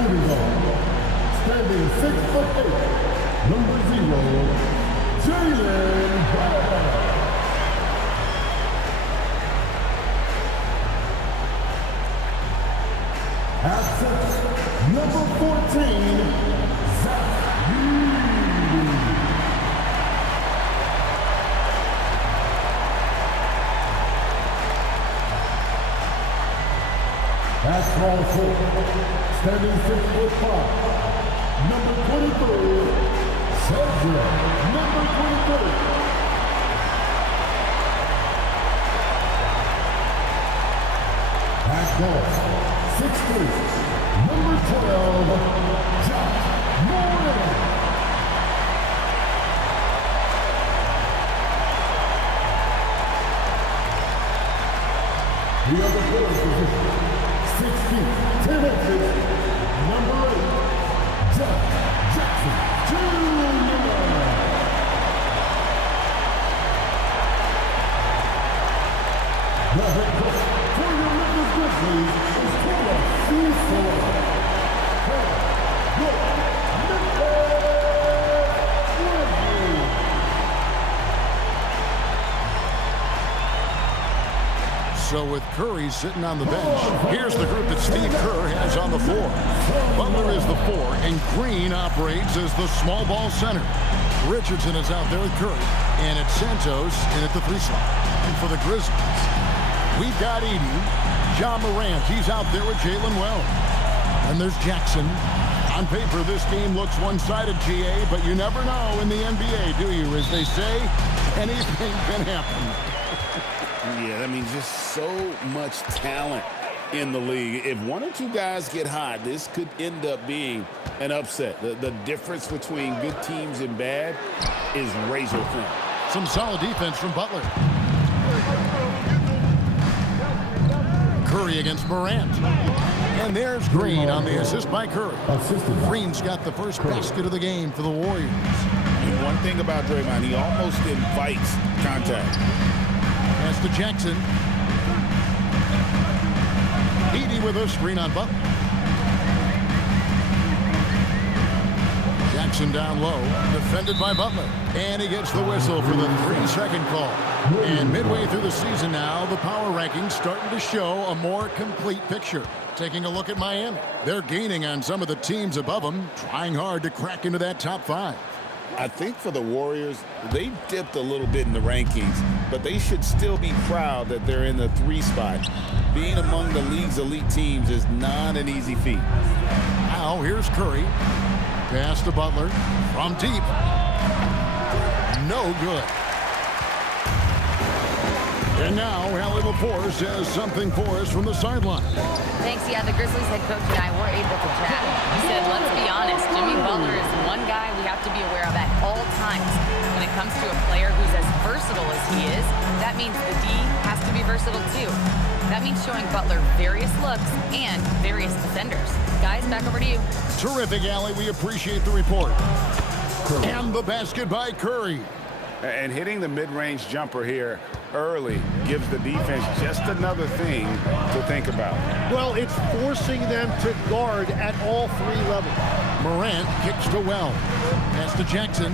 shooting guard, standing 6'8", number 0, Jalen Brown. At 6, number 14, Zach Reed. At small forward, standing 6'5", number 23, Cedric, number 23. At guard, 6'3", number 12, Josh Moore. The other fourth position, 6 feet, 10 inches, number 8, Jeff Jackson Jr. The head coach for your Memphis Grizzlies is Taylor Cecil. So with Curry sitting on the bench, here's the group that Steve Kerr has on the floor. Butler is the 4, and Green operates as the small ball center. Richardson is out there with Curry, and it's Santos in at the 3 slot. And for the Grizzlies, we've got Edey, John Morant. He's out there with Jalen Wells. And there's Jackson. On paper, this game looks one-sided, GA, but you never know in the NBA, do you? As they say, anything can happen. Yeah, I mean, just so much talent in the league. If one or two guys get hot, this could end up being an upset. The difference between good teams and bad is razor thin. Some solid defense from Butler. Curry against Morant. And there's Green on the assist by Curry. Green's got the first basket of the game for the Warriors. And one thing about Draymond, he almost invites contact. Pass to Jackson. Edey with a screen on Butler. Jackson down low, defended by Butler. And he gets the whistle for the 3-second call. And midway through the season now, the power rankings starting to show a more complete picture. Taking a look at Miami. They're gaining on some of the teams above them, trying hard to crack into that top 5. I think for the Warriors, they dipped a little bit in the rankings, but they should still be proud that they're in the 3 spot. Being among the league's elite teams is not an easy feat. Now here's Curry. Pass to Butler from deep. No good. And now Allie LaForce has something for us from the sideline. Thanks. Yeah, the Grizzlies head coach and I were able to chat. He said, let's be honest, Jimmy Butler is one guy we have to be aware of at all times. When it comes to a player who's as versatile as he is, that means the D has to be versatile too. That means showing Butler various looks and various defenders. Guys, back over to you. Terrific, Allie. We appreciate the report. And the basket by Curry. And hitting the mid-range jumper here early gives the defense just another thing to think about. Well, it's forcing them to guard at all 3 levels. Morant kicks to Wells. Pass to Jackson.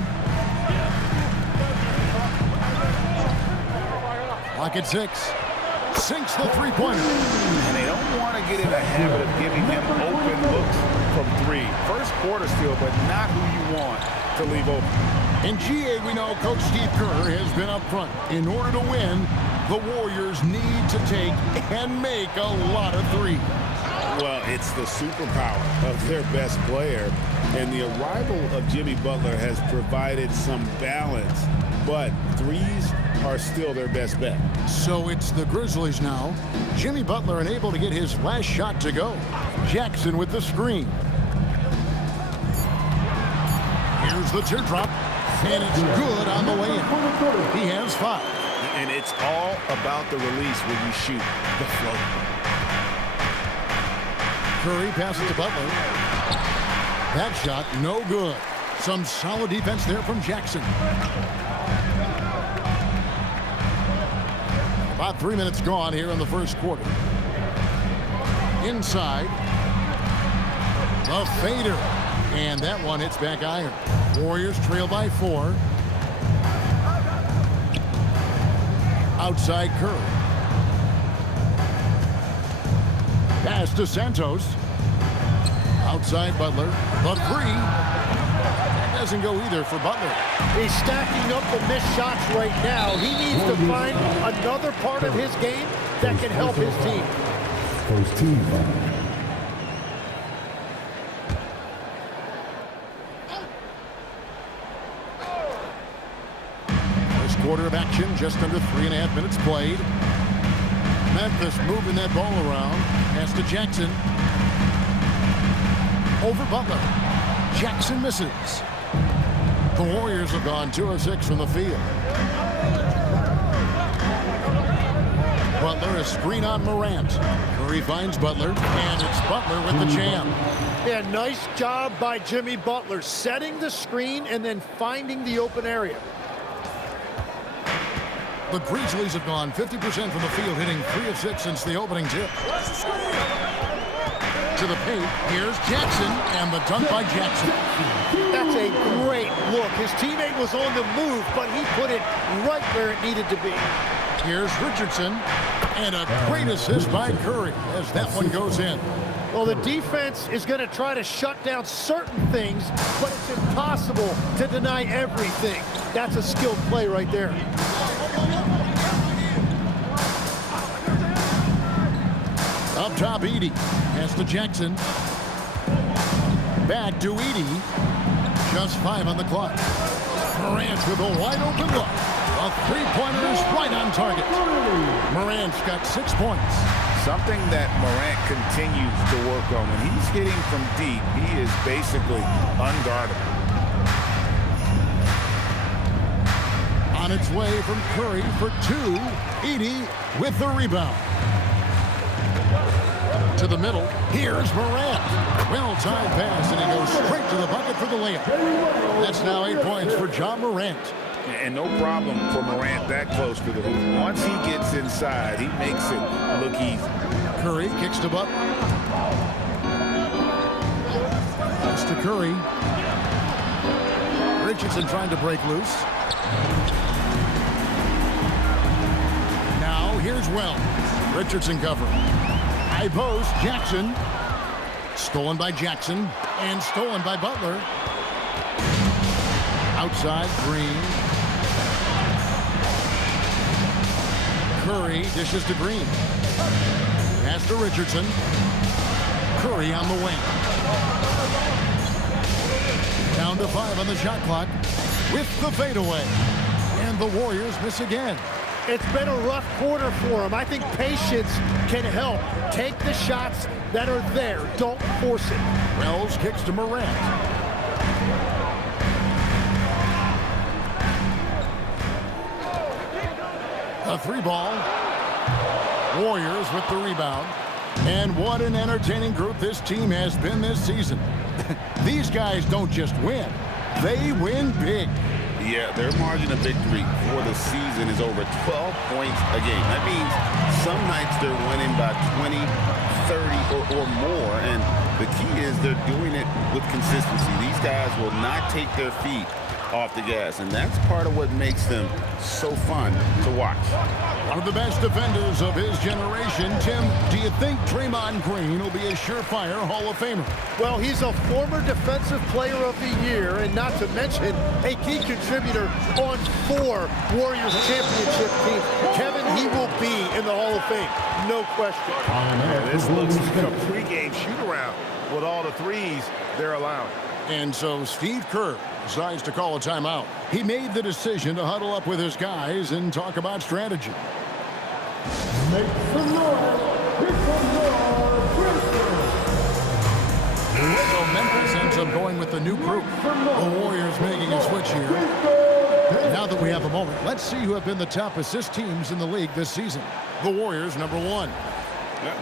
Clock at 6. Sinks the 3-pointer. And they don't want to get in the habit of giving him open looks from 3. First quarter still, but not who you want to leave open. In GA, we know Coach Steve Kerr has been up front. In order to win, the Warriors need to take and make a lot of 3s. Well, it's the superpower of their best player, and the arrival of Jimmy Butler has provided some balance, but 3s are still their best bet. So it's the Grizzlies now. Jimmy Butler unable to get his last shot to go. Jackson with the screen. Here's the teardrop, and it's good on the way in. He has 5. And it's all about the release when you shoot the float. Curry passes to Butler. That shot, no good. Some solid defense there from Jackson. About 3 minutes gone here in the first quarter. Inside. The fader. And that one hits back iron. Warriors trail by 4. Outside Curry. Pass to Santos. Outside Butler. The 3. That doesn't go either for Butler. He's stacking up the missed shots right now. He needs to find another part of his game that can help his team. First team foul. First quarter of action, just under 3.5 minutes played. Memphis moving that ball around. Pass to Jackson. Over Butler. Jackson misses. The Warriors have gone 2 of 6 from the field. Butler, a screen on Morant. Curry finds Butler, and it's Butler with the jam. Yeah, nice job by Jimmy Butler, setting the screen and then finding the open area. The Grizzlies have gone 50% from the field, hitting 3 of 6 since the opening tip. To the paint, here's Jackson, and the dunk by Jackson. That's a great look. His teammate was on the move, but he put it right where it needed to be. Here's Richardson, and a great assist by Curry as that one goes in. Well, the defense is going to try to shut down certain things, but it's impossible to deny everything. That's a skilled play right there. Up top, Edey. Pass to Jackson. Back to Edey. Just 5 on the clock. Morant with a wide open look. A three-pointer is right on target. Morant's got 6 points. Something that Morant continues to work on. When he's hitting from deep, he is basically unguardable. On its way from Curry for 2. Edey with the rebound. To the middle. Here's Morant. Well-timed pass, and he goes straight to the bucket for the layup. That's now 8 points for John Morant. And no problem for Morant that close to the hoop. Once he gets inside, he makes it look easy. Curry kicks to Butler. Pass to Curry. Richardson trying to break loose. Now here's Wells. Richardson covering. High post, Jackson. Stolen by Jackson and stolen by Butler. Outside, Green. Curry dishes to Green. Pass to Richardson. Curry on the wing. Down to 5 on the shot clock with the fadeaway. And the Warriors miss again. It's been a rough quarter for him. I think patience can help. Take the shots that are there. Don't force it. Wells kicks to Morant. A 3-ball. Warriors with the rebound. And what an entertaining group this team has been this season. These guys don't just win. They win big. Yeah, their margin of victory for the season is over 12 points a game. That means some nights they're winning by 20, 30, or more. And the key is they're doing it with consistency. These guys will not take their feet off the gas, and that's part of what makes them so fun to watch. One of the best defenders of his generation. Tim, do you think Draymond Green will be a surefire Hall of Famer? Well, he's a former Defensive Player of the Year, and not to mention a key contributor on 4 Warriors championship teams. Kevin, he will be in the Hall of Fame, no question. This looks like a pregame shoot-around with all the threes they're allowing. And so Steve Kerr decides to call a timeout. He made the decision to huddle up with his guys and talk about strategy. Make some noise. Here comes your Grizzlies. So Memphis ends up going with the new group. The Warriors making a switch here. Now that we have a moment, let's see who have been the top assist teams in the league this season. The Warriors, number 1.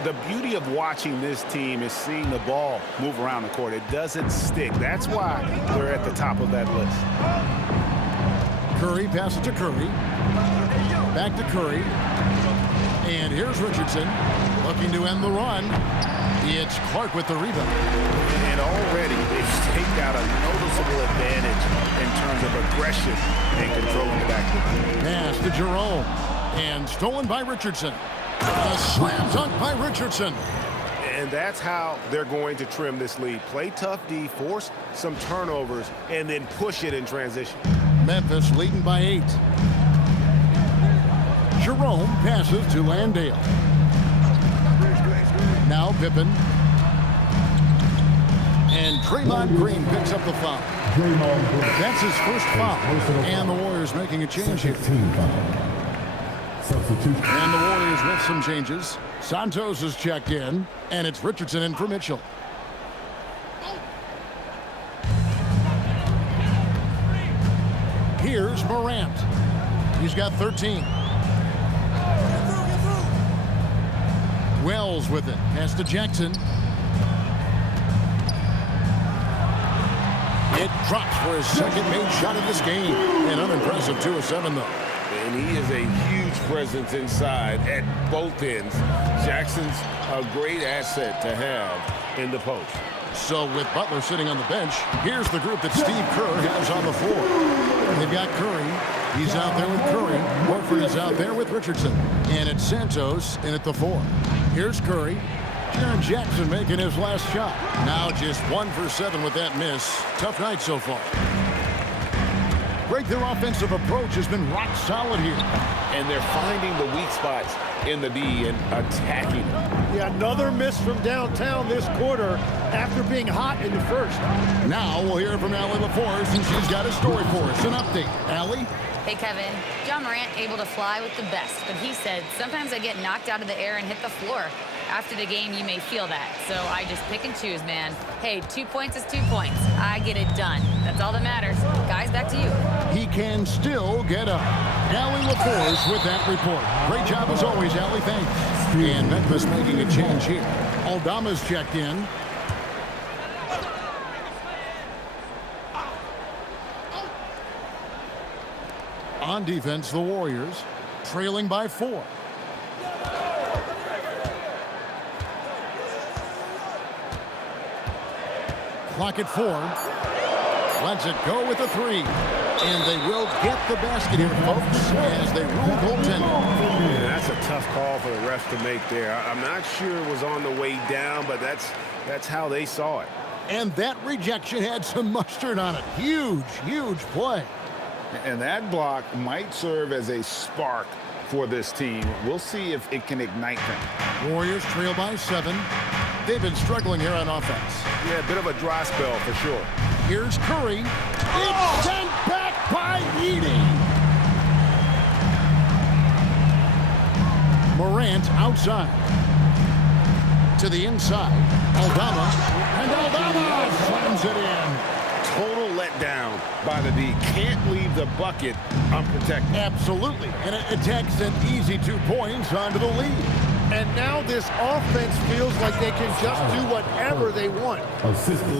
The beauty of watching this team is seeing the ball move around the court. It doesn't stick. That's why they're at the top of that list. Curry passes to Curry. Back to Curry. And here's Richardson looking to end the run. It's Clark with the rebound. And already they've staked out a noticeable advantage in terms of aggression and controlling the backcourt. Pass to Jerome. And stolen by Richardson. A slam dunk by Richardson. And that's how they're going to trim this lead. Play tough D, force some turnovers, and then push it in transition. Memphis leading by 8. Jerome passes to Landale. Now Pippen. And Draymond Green picks up the foul. That's his first foul. And the Warriors making a change here. And the Warriors with some changes. Santos is checked in, and it's Richardson in for Mitchell. Here's Morant. He's got 13. Wells with it. Pass to Jackson. It drops for his second made shot of this game. An unimpressive 2 of 7, though. And he is a huge presence inside at both ends. Jackson's a great asset to have in the post. So with Butler sitting on the bench, here's the group that Steve Kerr has on the floor. They've got Curry. He's out there with Curry. Horford is out there with Richardson. And it's Santos in at the 4. Here's Curry. Jaren Jackson making his last shot. Now just 1 for 7 with that miss. Tough night so far. Greg, their offensive approach has been rock solid here. And they're finding the weak spots in the D and attacking them. Yeah, another miss from downtown this quarter after being hot in the first. Now we'll hear from Allie LaForce, and she's got a story for us. An update. Allie? Hey, Kevin. John Morant able to fly with the best, but he said, sometimes I get knocked out of the air and hit the floor. After the game, you may feel that, so I just pick and choose, man. Hey, 2 points is 2 points. I get it done. That's all that matters. Guys, back to you. He can still get up. Allie LaForce with that report. Great job as always, Allie. Thanks. And Memphis making a change here. Aldama's checked in. On defense, the Warriors trailing by 4. Clock at 4. Lets it go with a 3. And they will get the basket here, folks, as they rule goaltending. Yeah, that's a tough call for the refs to make there. I'm not sure it was on the way down, but that's how they saw it. And that rejection had some mustard on it. Huge, huge play. And that block might serve as a spark for this team. We'll see if it can ignite them. Warriors trail by 7. They've been struggling here on offense. Yeah, a bit of a dry spell for sure. Here's Curry. It's sent back by Edey. Morant outside. To the inside. Aldama. And Aldama slams it in. Total letdown by the D. Can't leave the bucket unprotected. Absolutely. And it takes an easy 2 points onto the lead. And now this offense feels like they can just do whatever they want.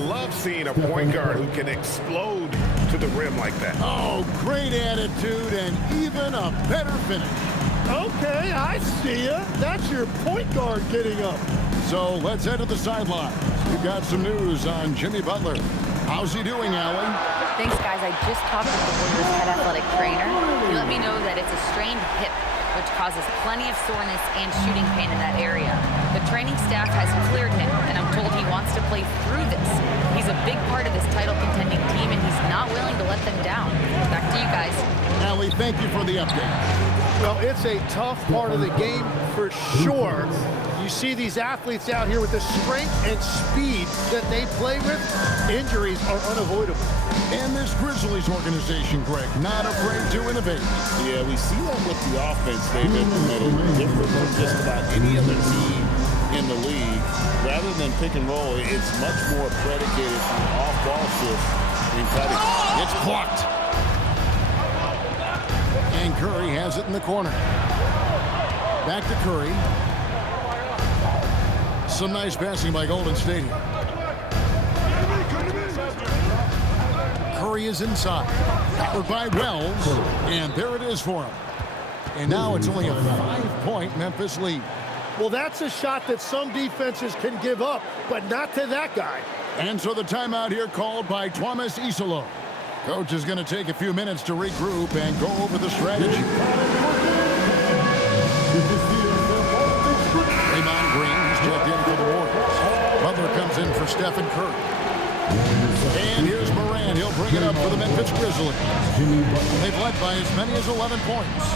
Love seeing a point guard who can explode to the rim like that. Oh, great attitude and even a better finish. Okay, I see ya. That's your point guard getting up. So let's head to the sideline. We've got some news on Jimmy Butler. How's he doing, Allie? Thanks, guys. I just talked with the Warriors head athletic trainer. He let me know that it's a strained hip, which causes plenty of soreness and shooting pain in that area. The training staff has cleared him, and I'm told he wants to play through this. He's a big part of this title-contending team, and he's not willing to let them down. Back to you guys. Allie, thank you for the update. Well, it's a tough part of the game for sure. You see these athletes out here with the strength and speed that they play with. Injuries are unavoidable. And this Grizzlies organization, Greg, not afraid to innovate. Yeah, we see that with the offense they've implemented, different from just about any other team in the league. Rather than pick and roll, it's much more predicated on off-ball shifts and cutting. It's blocked. And Curry has it in the corner. Back to Curry. Some nice passing by Golden State. Curry is inside. Powered by Wells. And there it is for him. And now it's only a 5-point Memphis lead. Well, that's a shot that some defenses can give up, but not to that guy. And so the timeout here called by Thomas Isolo. Coach is going to take a few minutes to regroup and go over the strategy. Draymond Green is checked in for the Warriors. Butler comes in for Stephen Curry. And here's Morant. He'll bring it up for the Memphis Grizzlies. They've led by as many as 11 points.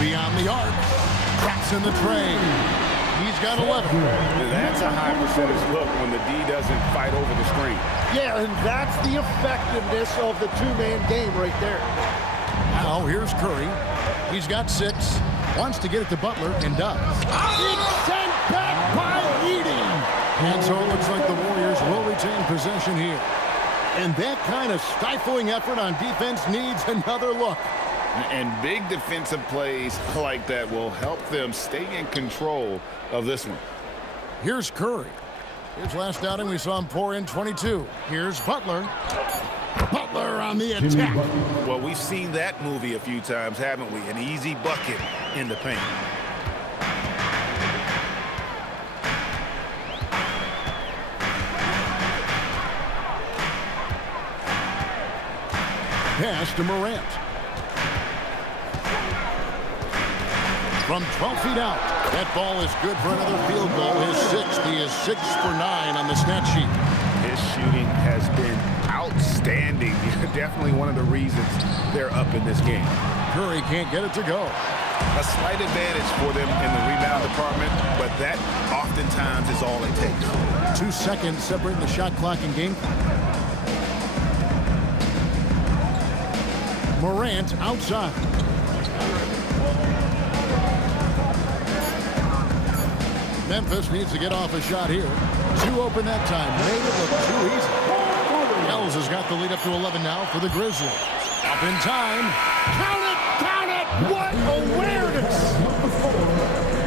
Beyond the arc. Cracks in the tray. He's got 11. That's a high percentage look when the D doesn't fight over the screen. Yeah, and that's the effectiveness of the two-man game right there. Now here's Curry. He's got 6. Wants to get it to Butler and does. It's sent back by Edey. And so it looks like the Warriors will retain possession here. And that kind of stifling effort on defense needs another look. And big defensive plays like that will help them stay in control of this one. Here's Curry. His last outing, we saw him pour in 22. Here's Butler. Butler on the attack. Well, we've seen that movie a few times, haven't we? An easy bucket in the paint. Pass to Morant. From 12 feet out. That ball is good for another field goal. His 6th. He is 6 for 9 on the stat sheet. His shooting has been outstanding. Definitely one of the reasons they're up in this game. Curry can't get it to go. A slight advantage for them in the rebound department, but that oftentimes is all it takes. 2 seconds separating the shot clock and game. Morant outside. Memphis needs to get off a shot here. 2 open that time. Made it look too easy. Wells has got the lead up to 11 now for the Grizzlies. Up in time. Count it! Count it! What awareness!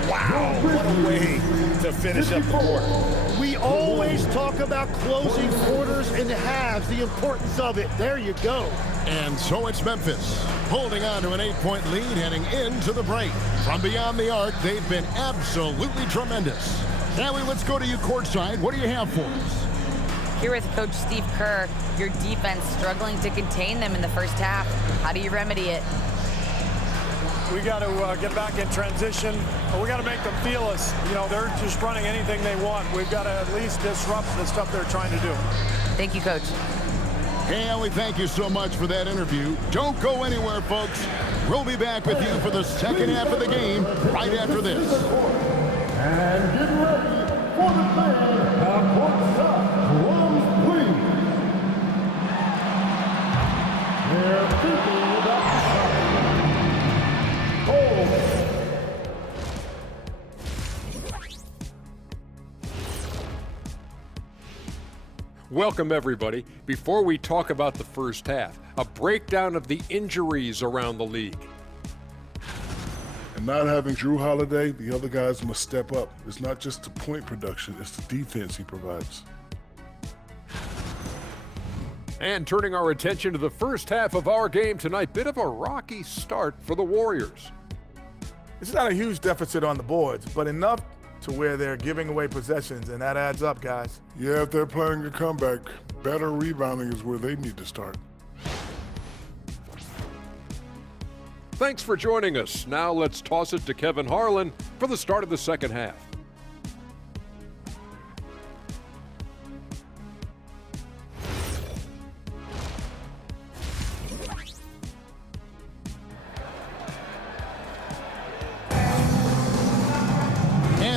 Wow, what a way to finish up the quarter. We always talk about closing quarters and halves, the importance of it. There you go. And so it's Memphis holding on to an 8-point lead heading into the break. From beyond the arc, they've been absolutely tremendous. Natalie, let's go to you courtside. What do you have for us? Here with Coach Steve Kerr, your defense struggling to contain them in the first half. How do you remedy it? We got to get back in transition. We got to make them feel us. You know, they're just running anything they want. We've got to at least disrupt the stuff they're trying to do. Thank you, Coach. Hey, Ellie, thank you so much for that interview. Don't go anywhere, folks. We'll be back with you for the second half of the game right after this. And get ready for the fan at courtside. Drums, please. They're thinking about the shot. Oh. Welcome, everybody. Before we talk about the first half, a breakdown of the injuries around the league. And not having Drew Holiday, the other guys must step up. It's not just the point production, it's the defense he provides. And turning our attention to the first half of our game tonight, bit of a rocky start for the Warriors. It's not a huge deficit on the boards, but enough to where they're giving away possessions, and that adds up, guys. Yeah, if they're playing a comeback, better rebounding is where they need to start. Thanks for joining us. Now let's toss it to Kevin Harlan for the start of the second half.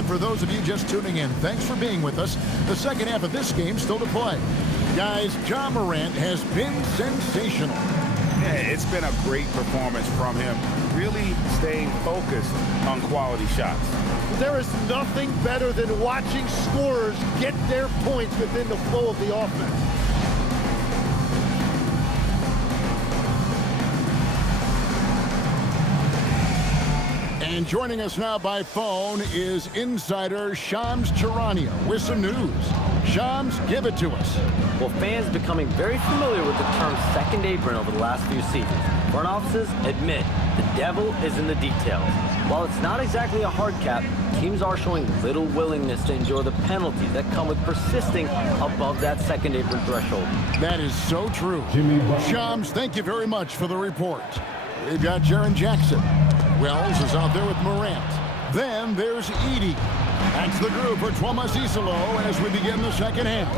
For those of you just tuning in, thanks for being with us. The second half of this game still to play. Guys, Ja Morant has been sensational. Yeah, it's been a great performance from him, really staying focused on quality shots. There is nothing better than watching scorers get their points within the flow of the offense. And joining us now by phone is insider Shams Charania with some news. Shams, give it to us. Well, fans becoming very familiar with the term second apron over the last few seasons. Front offices admit the devil is in the details. While it's not exactly a hard cap, teams are showing little willingness to endure the penalties that come with persisting above that second apron threshold. That is so true. Shams, thank you very much for the report. We've got Jaren Jackson. Wells is out there with Morant. Then there's Edey. That's the group for Tuomas Isalo as we begin the second half.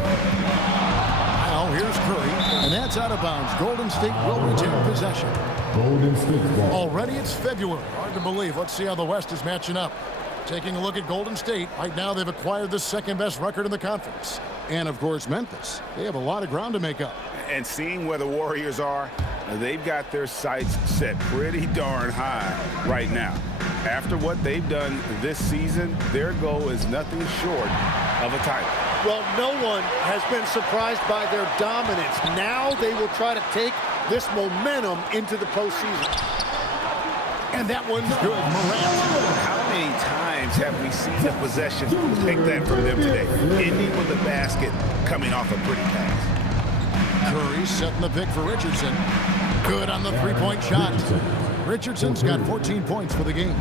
Now here's Curry, and that's out of bounds. Golden State will retain possession. Golden State ball. Already it's February. Hard to believe. Let's see how the West is matching up. Taking a look at Golden State, right now they've acquired the second-best record in the conference. And, of course, Memphis. They have a lot of ground to make up. And seeing where the Warriors are, they've got their sights set pretty darn high right now. After what they've done this season, their goal is nothing short of a title. Well, no one has been surprised by their dominance. Now they will try to take this momentum into the postseason. And that one's good. Morant. How many times have we seen the possession take that from them today? Ending with a basket coming off a pretty pass. Curry setting the pick for Richardson. Good on the three-point shot. Richardson's got 14 points for the game.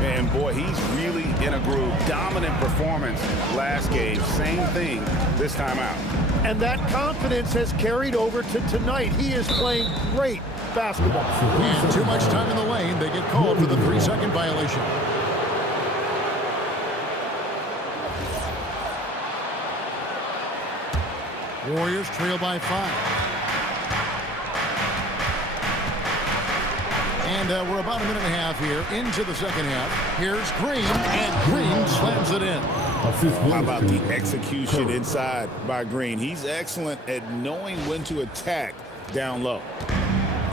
And boy, he's really in a groove. Dominant performance last game. Same thing this time out. And that confidence has carried over to tonight. He is playing great basketball. And too much time in the lane. They get called for the 3-second violation. Warriors trail by 5. And we're about a minute and a half here into the second half. Here's Green, and Green slams it in. How about the execution inside by Green? He's excellent at knowing when to attack down low.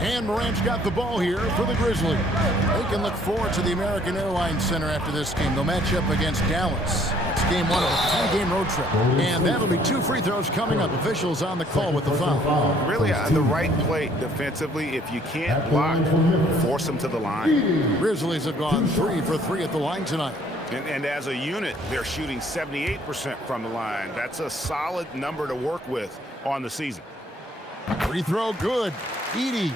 And Morant's got the ball here for the Grizzlies. They can look forward to the American Airlines Center after this game. They'll match up against Dallas. It's game one of a 3-game road trip. And that'll be 2 free throws coming up. Officials on the call with the foul. Really the right play defensively. If you can't block, force them to the line. Grizzlies have gone 3 for 3 at the line tonight. And as a unit, they're shooting 78% from the line. That's a solid number to work with on the season. Free throw good. Edey.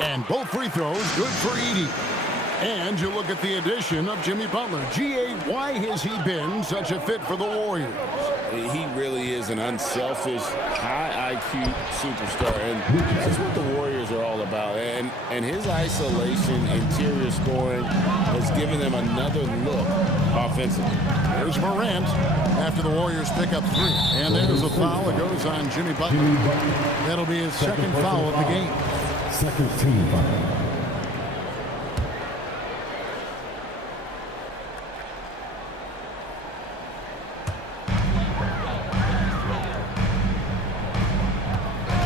And both free throws good for Edey. And you look at the addition of Jimmy Butler. G.A., why has he been such a fit for the Warriors? He really is an unselfish, high IQ superstar, and that's what the Warriors are all about. And his isolation, interior scoring has given them another look offensively. There's Morant after the Warriors pick up 3. And there's a foul that goes on Jimmy Butler. That'll be his second foul of the game. Second team foul.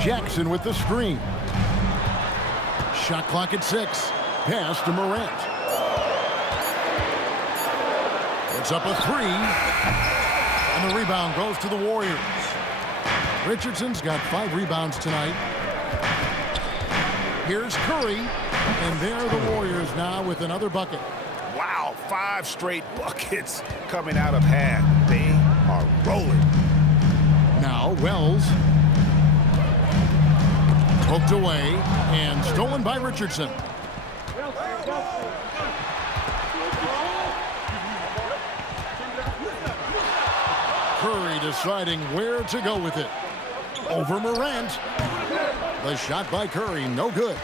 Jackson with the screen. Shot clock at 6. Pass to Morant. It's up a 3. And the rebound goes to the Warriors. Richardson's got 5 rebounds tonight. Here's Curry. And there are the Warriors now with another bucket. Wow, 5 straight buckets coming out of half. They are rolling. Now Wells. Poked away and stolen by Richardson. Curry deciding where to go with it. Over Morant. The shot by Curry, no good.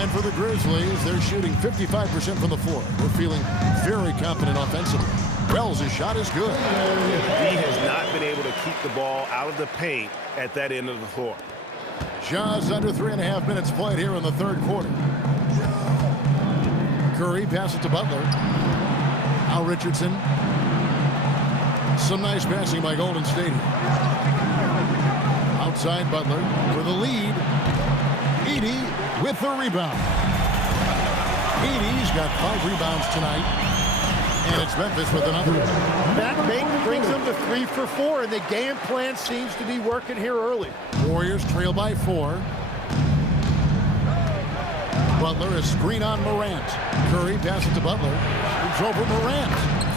And for the Grizzlies, they're shooting 55% from the floor. We're feeling very confident offensively. Wells' shot is good. He has not been able to keep the ball out of the paint at that end of the floor. Just under 3.5 minutes played here in the third quarter. Curry passes to Butler. Now Richardson. Some nice passing by Golden State. Outside Butler for the lead. Edey with the rebound. Edey's got 5 rebounds tonight. And it's Memphis with another. That brings them to 3 for 4, and the game plan seems to be working here early. Warriors trail by 4. Butler is screen on Morant. Curry passes to Butler. It's over Morant.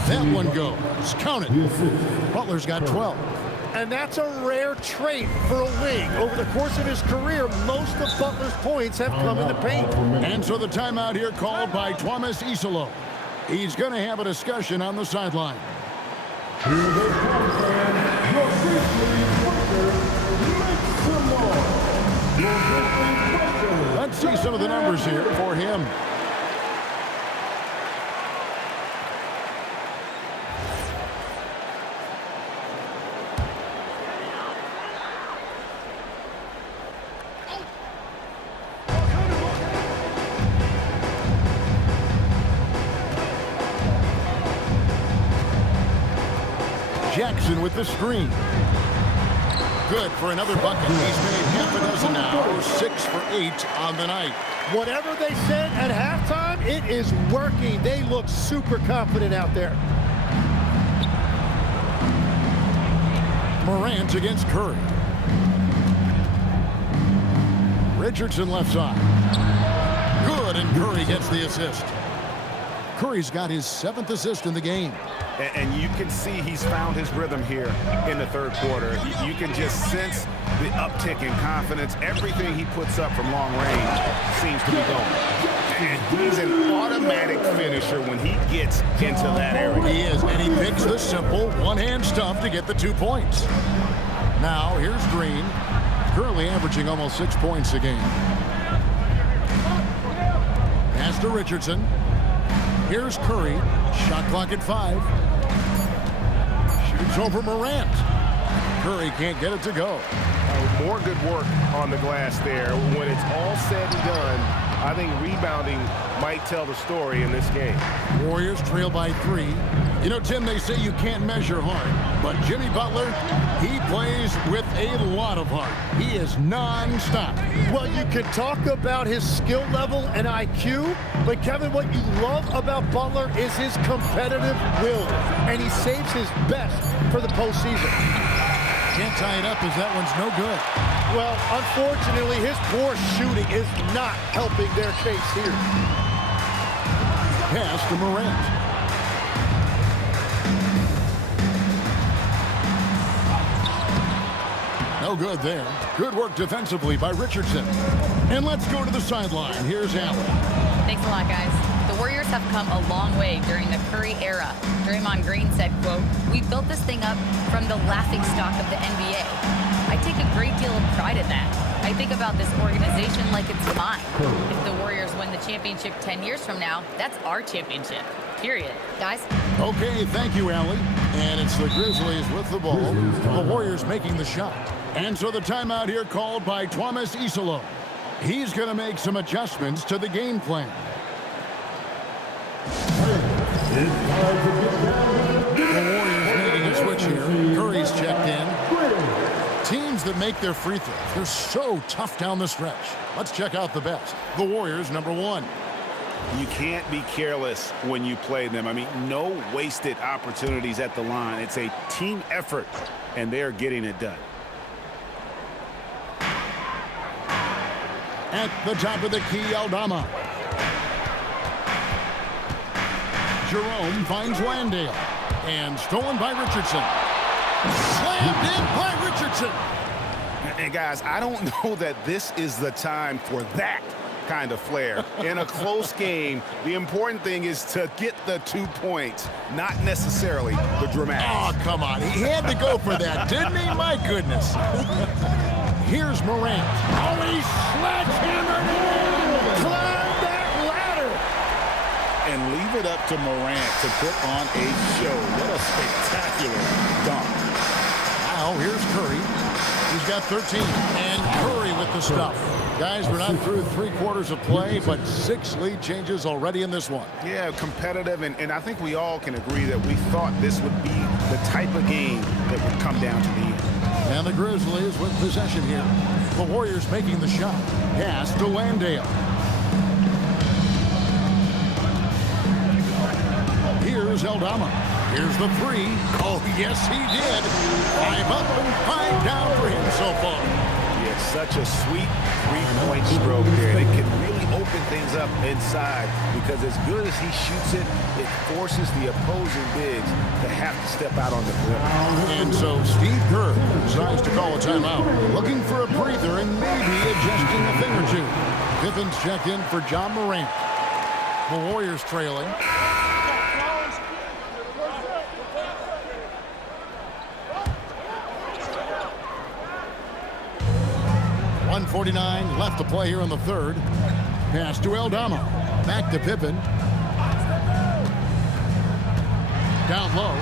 That one goes. Count it. Butler's got 12. And that's a rare trait for a wing. Over the course of his career, most of Butler's points have come in the paint. And so the timeout here called by Thomas Isolo. He's going to have a discussion on the sideline. Here they come, fans. Your Grizzlies worker, make some more. Your Grizzlies worker. Let's see some of the numbers here for him. Jackson with the screen. Good for another bucket. He's made half a dozen now. 6 for 8 on the night. Whatever they said at halftime, it is working. They look super confident out there. Morant against Curry. Richardson left side. Good, and Curry gets the assist. Curry's got his 7th assist in the game. And you can see he's found his rhythm here in the third quarter. You can just sense the uptick in confidence. Everything he puts up from long range seems to be going. And he's an automatic finisher when he gets into that area. He is, and he picks the simple one-hand stuff to get the 2 points. Now, here's Green, currently averaging almost 6 points a game. Pass to Richardson. Here's Curry. Shot clock at 5. Shoots over Morant. Curry can't get it to go. More good work on the glass there. When it's all said and done, I think rebounding might tell the story in this game. Warriors trail by 3. You know, Tim, they say you can't measure heart, but Jimmy Butler, he plays with a lot of heart. He is non-stop. Well, you can talk about his skill level and IQ, but Kevin, what you love about Butler is his competitive will, and he saves his best for the postseason. Can't tie it up as that one's no good. Well, unfortunately, his poor shooting is not helping their case here. Pass to Morant. No good there. Good work defensively by Richardson. And let's go to the sideline. Here's Allen. Thanks a lot, guys. The Warriors have come a long way during the Curry era. Draymond Green said, quote, "We built this thing up from the laughingstock of the NBA." I take a great deal of pride in that. I think about this organization like it's mine. If the Warriors win the championship 10 years from now, that's our championship. Period. Guys? Okay, thank you, Allie. And it's the Grizzlies with the ball. The Warriors making the shot. And so the timeout here called by Thomas Isolo. He's going to make some adjustments to the game plan. The Warriors making a switch here. Curry's checked in. Teams that make their free throws, they're so tough down the stretch. Let's check out the best. The Warriors, number 1. You can't be careless when you play them. I mean, no wasted opportunities at the line. It's a team effort, and they're getting it done. At the top of the key, Aldama. Jerome finds Landale. And stolen by Richardson. Slammed in by Richardson. And guys, I don't know that this is the time for that kind of flair. In a close game, the important thing is to get the 2 points, not necessarily the dramatics. Oh, come on. He had to go for that, didn't he? My goodness. Here's Morant. Oh, he sledgehammered it! Climb that ladder! And leave it up to Morant to put on a show. What a spectacular dunk. Now, here's Curry. He's got 13. And Curry with the stuff. Guys, we're not through 3 quarters of play, but 6 lead changes already in this one. Yeah, competitive, and I think we all can agree that we thought this would be the type of game that would come down to the end. And the Grizzlies with possession here. The Warriors making the shot. Pass to Landale. Here's Aldama. Here's the 3. Oh, yes, he did. 5 up and 5 down for him so far. Yes, such a sweet three-point stroke there. It can really open things up inside because as good as he shoots it, it forces the opposing bigs to have to step out on the perimeter. And so Steve Kerr decides to call a timeout, looking for a breather and maybe adjusting a thing or two. Pippen's checked in for John Morant. The Warriors trailing. .149 left to play here in the third. Pass to Aldama. Back to Pippen. Down low.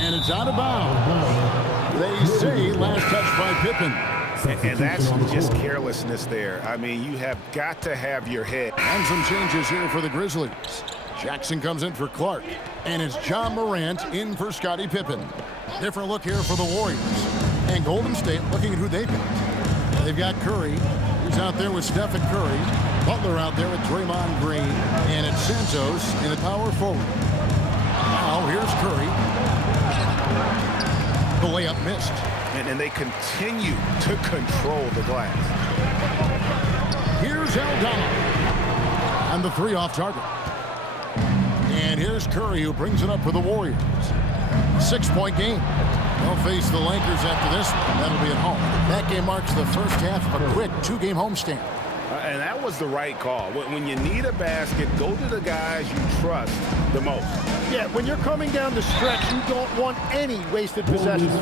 And it's out of bounds. They say last touch by Pippen. And that's just carelessness there. I mean, you have got to have your head. And some changes here for the Grizzlies. Jackson comes in for Clark. And it's John Morant in for Scottie Pippen. Different look here for the Warriors. And Golden State looking at who they picked. They've got Curry, who's out there with Stephen Curry. Butler out there with Draymond Green. And it's Santos in the power forward. Now here's Curry. The layup missed. And they continue to control the glass. Here's Aldama. And the three off target. And here's Curry, who brings it up for the Warriors. 6-point game. They'll face the Lakers after this one. That'll be at home. That game marks the first half of a quick two-game homestand. And that was the right call. When you need a basket, go to the guys you trust the most. Yeah, when you're coming down the stretch, you don't want any wasted possessions.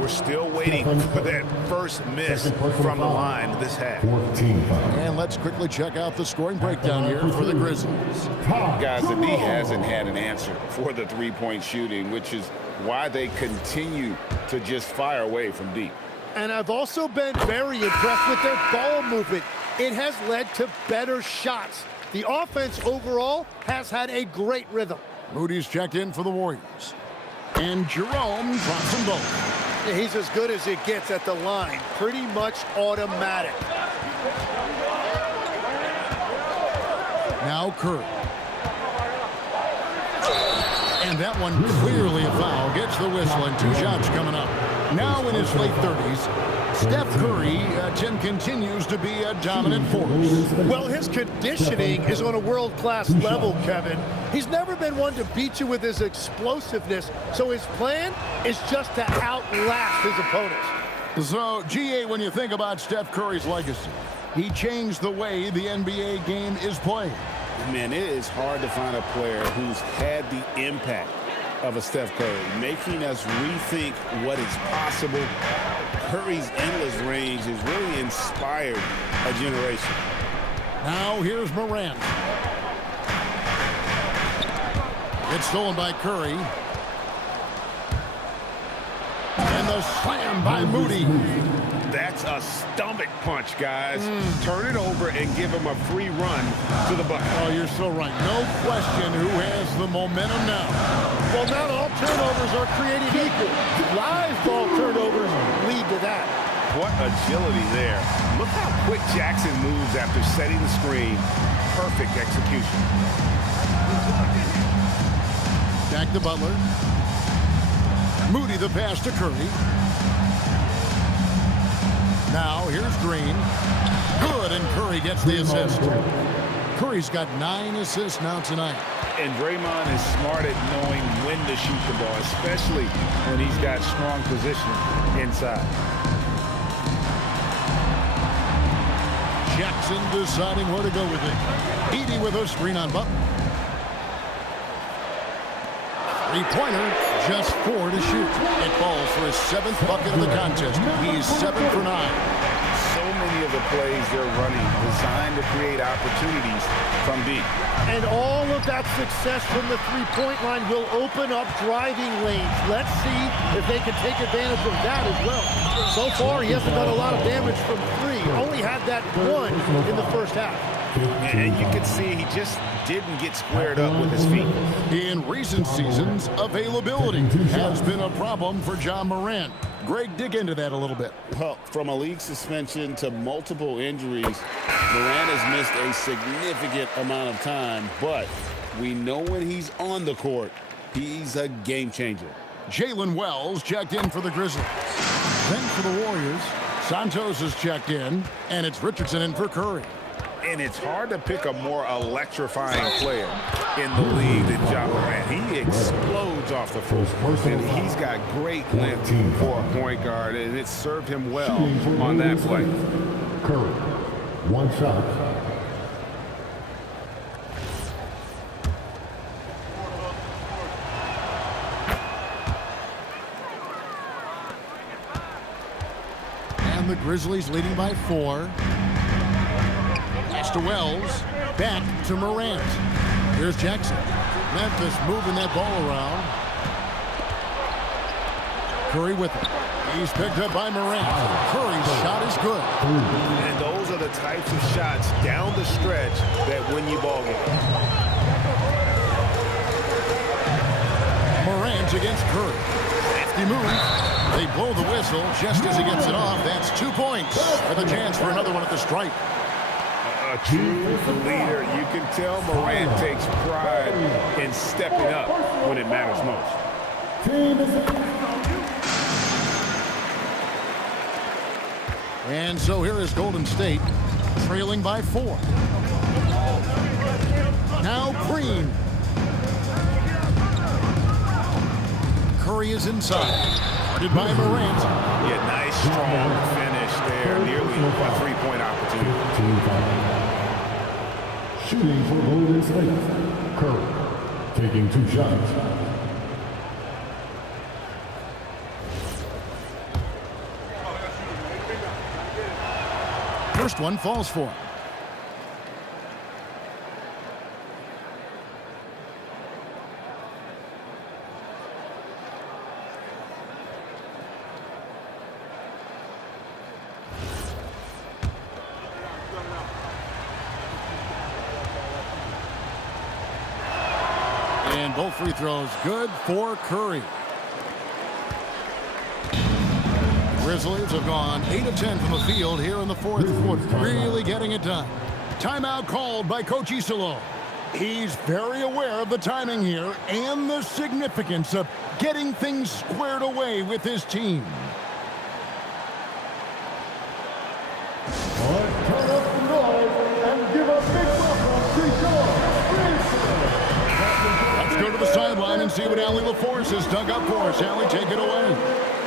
We're still waiting for that first miss from the line this half. And let's quickly check out the scoring breakdown here for the Grizzlies. Guys, the D hasn't had an answer for the three-point shooting, which is why they continue to just fire away from deep. And I've also been very impressed with their ball movement. It has led to better shots. The offense overall has had a great rhythm. Moody's checked in for the Warriors. And Jerome drops them both. Yeah, he's as good as it gets at the line. Pretty much automatic. Now Curry. And that one clearly a foul. Gets the whistle and 2 shots coming up. Now in his late 30s, Steph Curry, Tim, continues to be a dominant force. Well, his conditioning is on a world-class level, Kevin. He's never been one to beat you with his explosiveness, so his plan is just to outlast his opponents. So, GA, when you think about Steph Curry's legacy, he changed the way the NBA game is played. Man, it is hard to find a player who's had the impact of a Steph Curry, making us rethink what is possible. Curry's endless range has really inspired a generation. Now here's Morant. It's stolen by Curry. And the slam by Moody. That's a stomach punch, guys. Turn it over and give him a free run to the bucket. Oh, you're so right. No question who has the momentum now. Well, not all turnovers are created equal. Live ball turnovers lead to that. What agility there. Look how quick Jackson moves after setting the screen. Perfect execution. Back to Butler. Moody the pass to Curry. Now here's Green. Good, and Curry gets the assist. Curry's got 9 assists now tonight. And Draymond is smart at knowing when to shoot the ball, especially when he's got strong position inside. Jackson deciding where to go with it. Edey with a screen on Butler. Three-pointer, just 4 to shoot. It falls for his 7th bucket of the contest. He's 7 for 9. So many of the plays they're running designed to create opportunities from deep. And all of that success from the three-point line will open up driving lanes. Let's see if they can take advantage of that as well. So far, he hasn't done a lot of damage from 3. Only had that 1 in the first half. And you can see he just didn't get squared up with his feet. In recent seasons, availability has been a problem for John Morant. Greg, dig into that a little bit. Well, from a league suspension to multiple injuries, Morant has missed a significant amount of time, but we know when he's on the court, he's a game changer. Jalen Wells checked in for the Grizzlies. Then for the Warriors, Santos is checked in, and it's Richardson in for Curry. And it's hard to pick a more electrifying player in the league than Ja Morant. He explodes off the floor, and he's got great length for a point guard, and it served him well on that play. Curry, one shot. And the Grizzlies leading by 4. Pass to Wells. Back to Morant. Here's Jackson. Memphis moving that ball around. Curry with it. He's picked up by Morant. Curry's shot is good. And those are the types of shots down the stretch that win you ball games. Morant against Curry. Hefty move. They blow the whistle just as he gets it off. That's 2 points for the chance for another one at the stripe. A true leader. You can tell Morant takes pride in stepping up when it matters most. And so here is Golden State trailing by 4. Now Green. Curry is inside. Guarded by Morant. Yeah, nice strong finish there. Nearly a 3-point opportunity. Shooting for Golden State. Curry taking 2 shots. First one falls for him. And both free throws good for Curry. Grizzlies have gone 8 of 10 from the field here in the 4th quarter. Really getting it done. Timeout called by Coach Isolo. He's very aware of the timing here and the significance of getting things squared away with his team. Turn up the noise and give a big welcome to your Let's go to the sideline and see what Allie LaForce has dug up for us. Allie, take it away.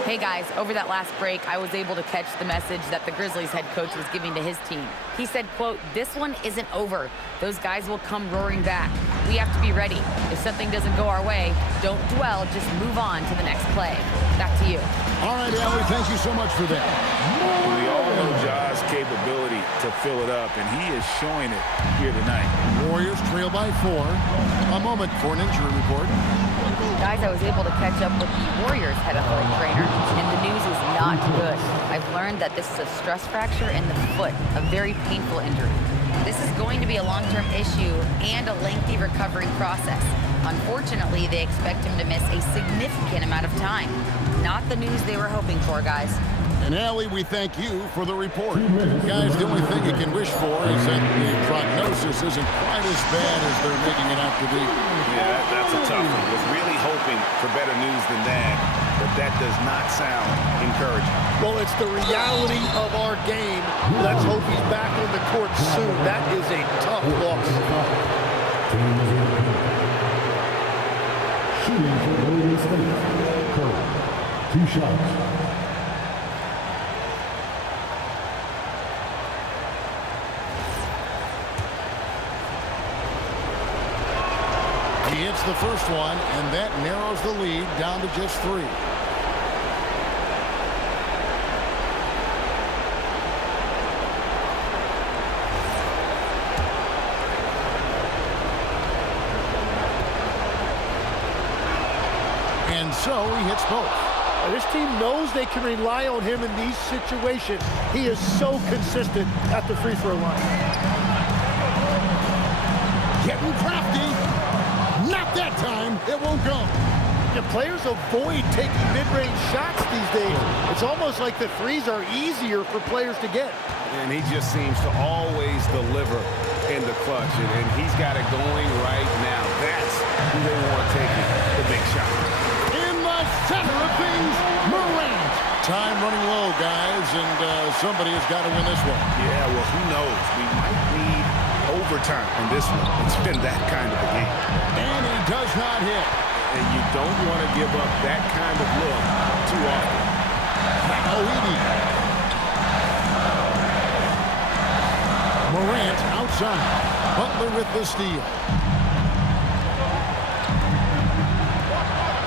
Hey guys, over that last break, I was able to catch the message that the Grizzlies head coach was giving to his team. He said, quote, "This one isn't over. Those guys will come roaring back. We have to be ready. If something doesn't go our way, don't dwell, just move on to the next play." Back to you. All right, Allie, thank you so much for that. We all know Ja's capability to fill it up, and he is showing it here tonight. Warriors trail by 4. A moment for an injury report. Guys, I was able to catch up with the Warriors head athletic trainer, and the news is not good. I've learned that this is a stress fracture in the foot, a very painful injury. This is going to be a long-term issue and a lengthy recovery process. Unfortunately, they expect him to miss a significant amount of time. Not the news they were hoping for, guys. And Allie, we thank you for the report. Guys, the only thing you can wish for is that the prognosis isn't quite as bad as they're making it out to be. Yeah, that's a tough one. Was really hoping for better news than that, but that does not sound encouraging. Well, it's the reality of our game. Let's hope he's back on the court soon. That is a tough loss. Shooting for Golden State. Curry, 2 shots. He hits the first one, and that narrows the lead down to just 3. And so he hits both. This team knows they can rely on him in these situations. He is so consistent at the free throw line. Getting crafty. Not that time. It won't go. The players avoid taking mid-range shots these days. It's almost like the threes are easier for players to get. And he just seems to always deliver in the clutch, and he's got it going right now. That's who they want taking the big shot. In the center of things, Morant Time running low, guys, and somebody has got to win this one. Yeah, well, who knows? We might need overtime in this one. It's been that kind of a game. And he does not hit. And you don't want to give up that kind of look too often. Oedi. Morant outside. Butler with the steal.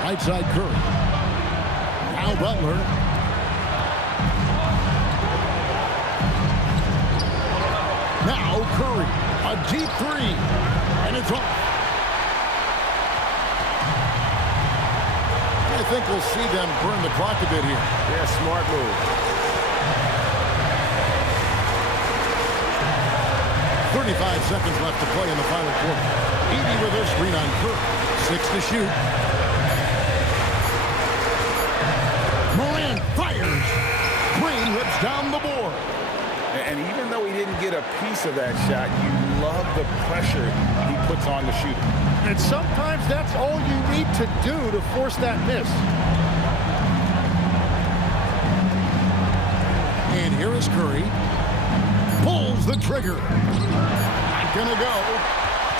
Right side Curry. Now Butler. Now Curry. A deep three. And it's off. I think we'll see them burn the clock a bit here. Yeah, smart move. 35 seconds left to play in the final quarter. Edey with a screen on Curry. 6 to shoot. Morant fires. Green rips down the board. And even though he didn't get a piece of that shot, you love the pressure he puts on the shooter. And sometimes that's all you need to do to force that miss. And here is Curry. Pulls the trigger. Not gonna go.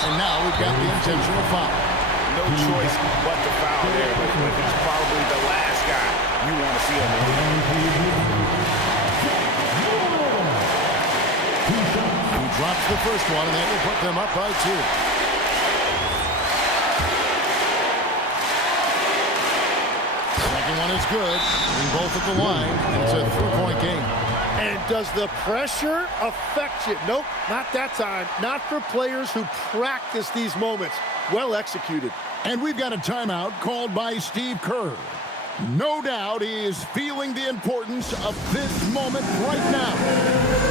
And now we've got the intentional foul. No choice but to foul there, but it's probably the last guy you want to see on the line. He drops the first one, and that will put them up by 2. Second one is good. Bring both at the line, and it's a 3-point game. And does the pressure affect you? Nope, not that time. Not for players who practice these moments. Well executed. And we've got a timeout called by Steve Kerr. No doubt he is feeling the importance of this moment right now.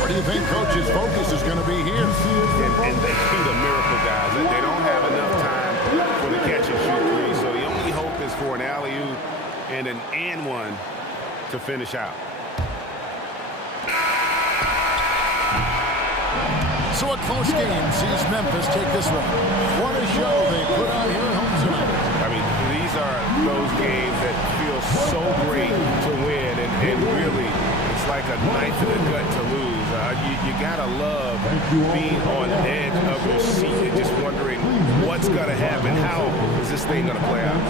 What do you think Coach's focus is going to be here? And they need a miracle, guys. They don't have enough time for the catch and shoot three, so the only hope is for an alley-oop and an and one to finish out. So a close game sees Memphis take this one. What a show they put on here at home tonight. I mean, these are those games that feel so great to win, and really, it's like a knife in the gut to lose. You gotta love being on edge of your seat and just wondering what's gonna happen. How is this thing gonna play out?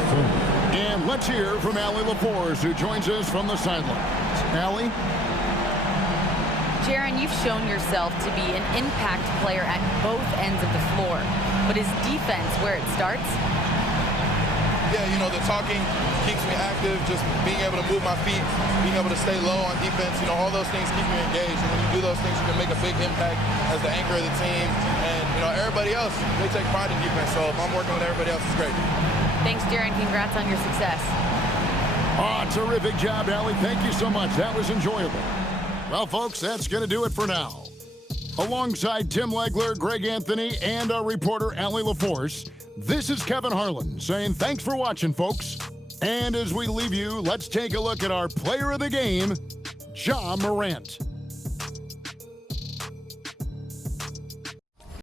And let's hear from Allie LaForce, who joins us from the sidelines. Allie? Jaren, you've shown yourself to be an impact player at both ends of the floor. But is defense where it starts? Yeah, you know, the talking keeps me active, just being able to move my feet, being able to stay low on defense, you know, all those things keep me engaged. And when you do those things, you can make a big impact as the anchor of the team. And, you know, everybody else, they take pride in defense. So if I'm working with everybody else, it's great. Thanks, Jaren. Congrats on your success. Oh, terrific job, Allie. Thank you so much. That was enjoyable. Well, folks, that's going to do it for now. Alongside Tim Legler, Greg Anthony, and our reporter, Allie LaForce, this is Kevin Harlan saying thanks for watching, folks. And as we leave you, let's take a look at our player of the game, Ja Morant.